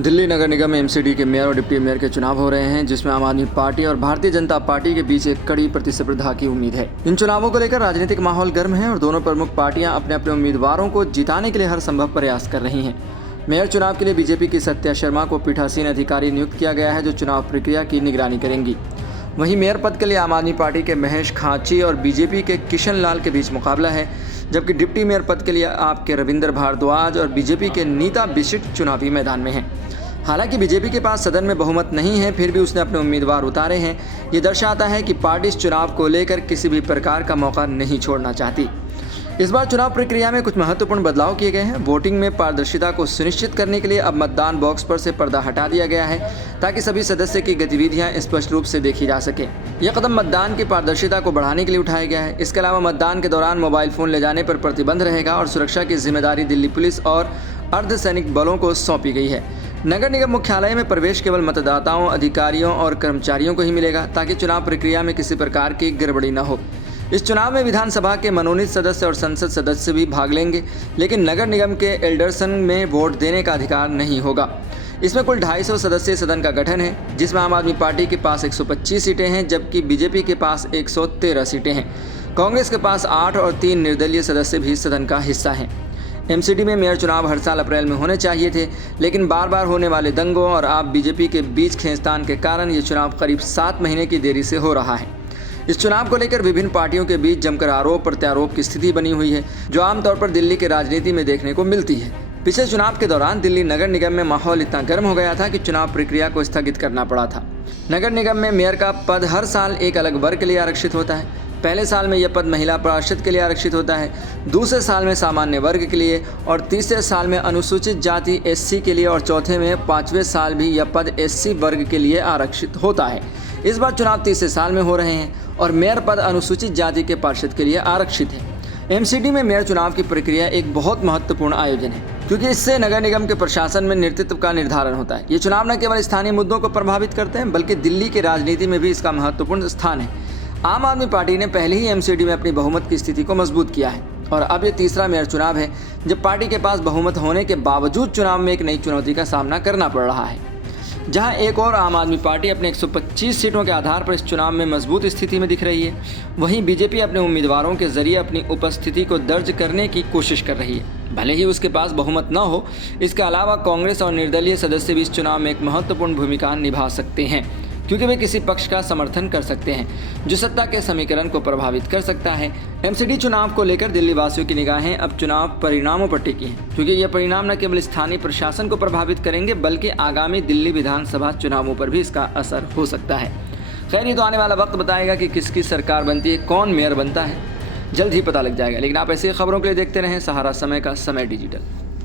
दिल्ली नगर निगम MCD के mayor और deputy mayor के चुनाव हो रहे हैं, जिसमें आम आदमी पार्टी और भारतीय जनता पार्टी के बीच एक कड़ी प्रतिस्पर्धा की उम्मीद है। इन चुनावों को लेकर राजनीतिक माहौल गर्म है और दोनों प्रमुख पार्टियां अपने अपने उम्मीदवारों को जिताने के लिए हर संभव प्रयास कर रही हैं। मेयर चुनाव के लिए बीजेपी की सत्या शर्मा को पीठासीन अधिकारी नियुक्त किया गया है, जो चुनाव प्रक्रिया की निगरानी करेंगी। वहीं मेयर पद के लिए आम आदमी पार्टी के महेश खाची और बीजेपी के किशन लाल के बीच मुकाबला है, जबकि डिप्टी मेयर पद के लिए आप के रविंद्र भारद्वाज और बीजेपी के नीता बिशिट चुनावी मैदान में हैं। हालांकि बीजेपी के पास सदन में बहुमत नहीं है, फिर भी उसने अपने उम्मीदवार उतारे हैं। ये दर्शाता है कि पार्टी इस चुनाव को लेकर किसी भी प्रकार का मौका नहीं छोड़ना चाहती। इस बार चुनाव प्रक्रिया में कुछ महत्वपूर्ण बदलाव किए गए हैं। वोटिंग में पारदर्शिता को सुनिश्चित करने के लिए अब मतदान बॉक्स पर से पर्दा हटा दिया गया है, ताकि सभी सदस्य की गतिविधियां स्पष्ट रूप से देखी जा सके। यह कदम मतदान की पारदर्शिता को बढ़ाने के लिए उठाया गया है। इसके अलावा मतदान के दौरान मोबाइल फोन ले जाने पर प्रतिबंध रहेगा और सुरक्षा की जिम्मेदारी दिल्ली पुलिस और अर्धसैनिक बलों को सौंपी गई है। नगर निगम मुख्यालय में प्रवेश केवल मतदाताओं, अधिकारियों और कर्मचारियों को ही मिलेगा, ताकि चुनाव प्रक्रिया में किसी प्रकार की गड़बड़ी न हो। इस चुनाव में विधानसभा के मनोनीत सदस्य और संसद सदस्य भी भाग लेंगे, लेकिन नगर निगम के एल्डरसन में वोट देने का अधिकार नहीं होगा। इसमें कुल 250 सदस्यीय सदन का गठन है, जिसमें आम आदमी पार्टी के पास 125 सीटें हैं, जबकि बीजेपी के पास 113 सीटें हैं। कांग्रेस के पास 8 और 3 निर्दलीय सदस्य भी सदन का हिस्सा हैं। एमसीडी में मेयर चुनाव हर साल अप्रैल में होने चाहिए थे, लेकिन बार बार होने वाले दंगों और आप बीजेपी के बीच खींचतान के कारण ये चुनाव करीब 7 महीने की देरी से हो रहा है। इस चुनाव को लेकर विभिन्न पार्टियों के बीच जमकर आरोप प्रत्यारोप की स्थिति बनी हुई है, जो आमतौर पर दिल्ली की राजनीति में देखने को मिलती है। पिछले चुनाव के दौरान दिल्ली नगर निगम में माहौल इतना गर्म हो गया था कि चुनाव प्रक्रिया को स्थगित करना पड़ा था। नगर निगम में मेयर का पद हर साल एक अलग वर्ग के लिए आरक्षित होता है। पहले साल में यह पद महिला पार्षद के लिए आरक्षित होता है, दूसरे साल में सामान्य वर्ग के लिए और तीसरे साल में अनुसूचित जाति एससी के लिए और चौथे में 5वें साल भी यह पद एससी वर्ग के लिए आरक्षित होता है। इस बार चुनाव तीसरे साल में हो रहे हैं और मेयर पद अनुसूचित जाति के पार्षद के लिए आरक्षित है। एमसीडी में मेयर चुनाव की प्रक्रिया एक बहुत महत्वपूर्ण आयोजन है, क्योंकि इससे नगर निगम के प्रशासन में नेतृत्व का निर्धारण होता है। ये चुनाव न केवल स्थानीय मुद्दों को प्रभावित करते हैं, बल्कि दिल्ली की राजनीति में भी इसका महत्वपूर्ण स्थान है। आम आदमी पार्टी ने पहले ही एमसीडी में अपनी बहुमत की स्थिति को मजबूत किया है और अब ये तीसरा मेयर चुनाव है जब पार्टी के पास बहुमत होने के बावजूद चुनाव में एक नई चुनौती का सामना करना पड़ रहा है, जहां एक और आम आदमी पार्टी अपने 125 सीटों के आधार पर इस चुनाव में मजबूत स्थिति में दिख रही है। वहीं बीजेपी अपने उम्मीदवारों के जरिए अपनी उपस्थिति को दर्ज करने की कोशिश कर रही है, भले ही उसके पास बहुमत न हो। इसके अलावा कांग्रेस और निर्दलीय सदस्य भी इस चुनाव में एक महत्वपूर्ण भूमिका निभा सकते हैं, क्योंकि वे किसी पक्ष का समर्थन कर सकते हैं, जो सत्ता के समीकरण को प्रभावित कर सकता है। एमसीडी चुनाव को लेकर दिल्ली वासियों की निगाहें अब चुनाव परिणामों पर टिकी हैं, क्योंकि ये परिणाम न केवल स्थानीय प्रशासन को प्रभावित करेंगे, बल्कि आगामी दिल्ली विधानसभा चुनावों पर भी इसका असर हो सकता है। खैर, ये तो आने वाला वक्त बताएगा कि किसकी सरकार बनती है, कौन मेयर बनता है, जल्द ही पता लग जाएगा। लेकिन आप ऐसी खबरों के लिए देखते रहें सहारा समय का समय डिजिटल।